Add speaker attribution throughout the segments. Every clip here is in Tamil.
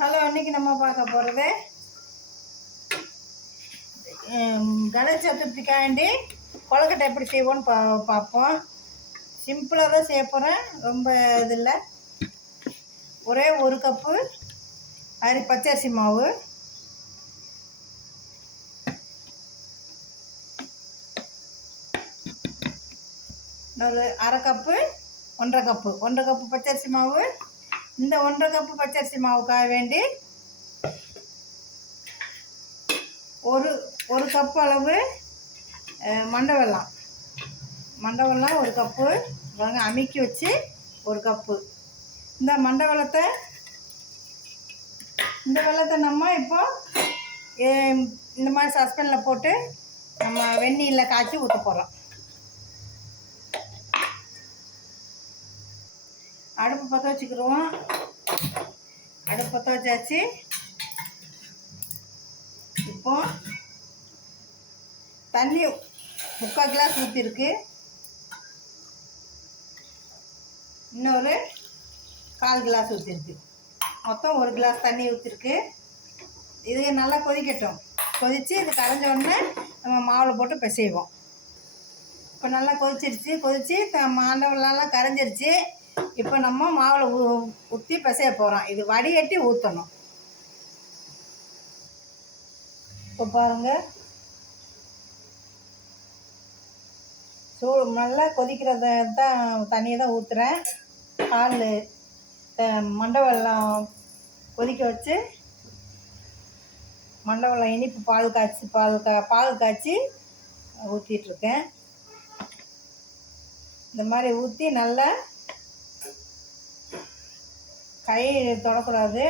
Speaker 1: ஹலோ இன்றைக்கி நம்ம பார்க்க போகிறது கணேச சதுர்த்திக்காண்டி கொழுக்கட்டை எப்படி செய்வோன்னு பா பார்ப்போம். சிம்பிளாக தான் செய்ய போகிறேன் ரொம்ப இது இல்லை ஒரே ஒரு கப்பு அரி பச்சரிசி மாவு. ஒரு அரை கப்பு ஒன்றரை கப்பு. ஒன்றரை கப்பு பச்சரிசி மாவு. இந்த ஒன்றரை கப்பு பச்சரிசி மாவுக்காக வேண்டி ஒரு ஒரு கப்பு அளவு மண்டை வெல்லம். மண்டை வெல்லம் ஒரு கப்பு வாங்க அமுக்கி வச்சு ஒரு கப்பு. இந்த மண்டை வெள்ளத்தை இந்த வெள்ளத்தை நம்ம இப்போ இந்த மாதிரி சஸ்பெனில் போட்டு நம்ம வெந்நீரில் காய்ச்சி ஊற்ற போகிறோம் அடுப்பு பற்ற வச்சுக்கிடுவோம் அடுப்பு பற்ற வச்சாச்சு. இப்போ தண்ணி முக்கால் கிளாஸ் ஊற்றிருக்கு இன்னொரு கால் கிளாஸ் ஊற்றிருக்கு மொத்தம் ஒரு கிளாஸ் தண்ணி ஊற்றிருக்கு இது நல்லா கொதிக்கட்டும். கொதித்து இது கரைஞ்ச உடனே நம்ம மாவில் போட்டு பிசைவோம். இப்போ நல்லா கொதிச்சிருச்சு. கொதித்து மாண்டவெல்லாம் கரைஞ்சிருச்சு. இப்போ நம்ம மாவில் ஊ ஊற்றி பிசைய போகிறோம் இது வடிகட்டி ஊற்றணும் இப்போ பாருங்கள் சூடு நல்லா கொதிக்கிறத தான் தண்ணியை தான் ஊற்றுறேன் பால் மண்டை வெள்ளம் கொதிக்க வச்சு மண்டை வெள்ளம் இனிப்பு பால் காய்ச்சி பால் கா பால் காய்ச்சி ஊற்றிட்டுருக்கேன் இந்த மாதிரி ஊற்றி நல்லா கை தொடக்கூடாது.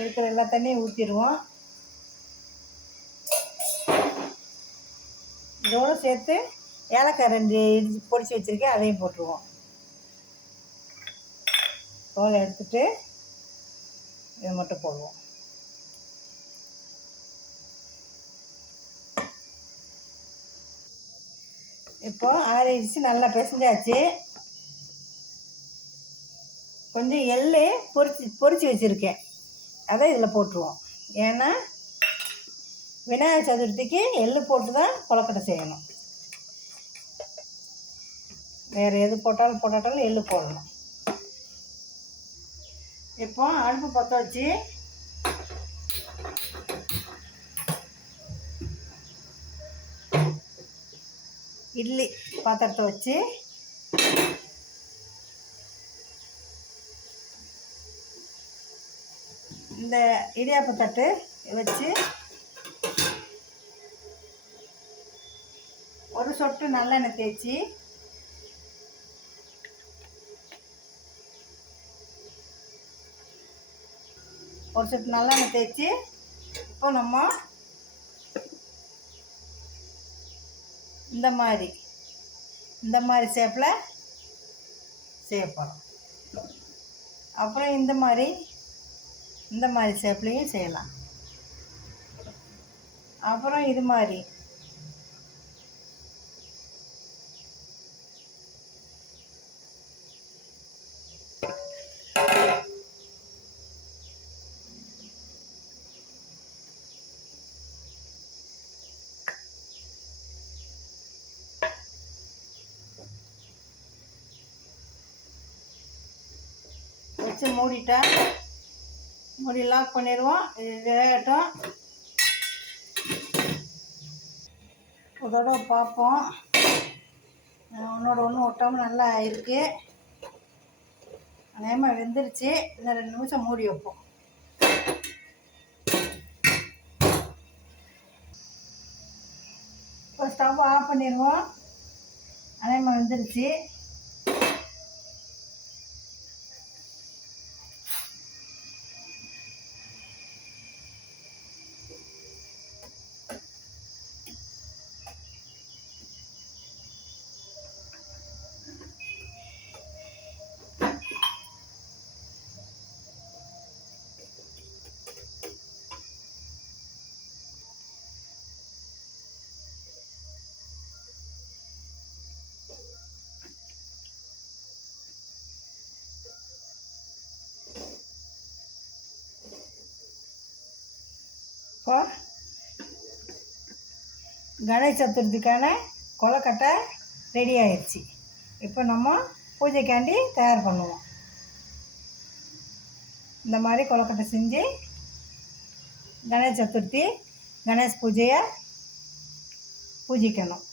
Speaker 1: இருக்கிற எல்லா தண்ணியும் ஊற்றிடுவோம் இதோடு சேர்த்து ஏலக்காய் ரெண்டு இடிச்சு பொடிச்சு வச்சுருக்கேன் அதையும் போட்டுருவோம். தோலை எடுத்துட்டு இதை மட்டும் போடுவோம். இப்போ ஆறிடுச்சு நல்லா பிசைஞ்சாச்சு. கொஞ்சம் எள்ளு பொறிச்சு பொறிச்சு வச்சுருக்கேன். அதை இதில் போட்டுருவோம். ஏன்னா விநாயகர் சதுர்த்திக்கு எள்ளு போட்டு தான் கொலக்கட்டை செய்யணும். வேறு எது போட்டாலும் போட்டாட்டாலும் எள்ளு போடணும். இப்போ அடுப்பு பற்ற வச்சு இட்லி பாத்திரத்தை வச்சு இந்த இடியாப்ப தட்டு வச்சு ஒரு சொட்டு நல்லெண்ணெய் தேய்ச்சி ஒரு சொட்டு நல்லெண்ணெய் தேய்ச்சி இப்போ நம்ம இந்த மாதிரி. இந்த மாதிரி ஷேப்பில் செய்ய அப்புறம் இந்த மாதிரி இந்த மாதிரி ஷேப்லேயும் செய்யலாம். அப்புறம் இது மாதிரி. வச்சு மூடிட்டேன். மூடி லாக் பண்ணிடுவோம். இது வேகட்டும் தடவை பார்ப்போம். ஒன்றோட ஒன்று ஒட்டாமல் நல்லா இருக்குது அநேகமாக வெந்துருச்சு. இன்னும் ரெண்டு நிமிஷம் மூடி வைப்போம். இப்போ ஸ்டவ் ஆஃப் பண்ணிடுவோம். அநேகமாக வெந்துருச்சு. இப்போ கணேஷ் சதுர்த்திக்கான கொலக்கட்டை ரெடி ஆயிடுச்சு இப்போ நம்ம பூஜைக்காண்டி தயார் பண்ணுவோம். இந்த மாதிரி கொலக்கட்டை செஞ்சு கணேஷ் சதுர்த்தி கணேஷ் பூஜையை பூஜிக்கணும்.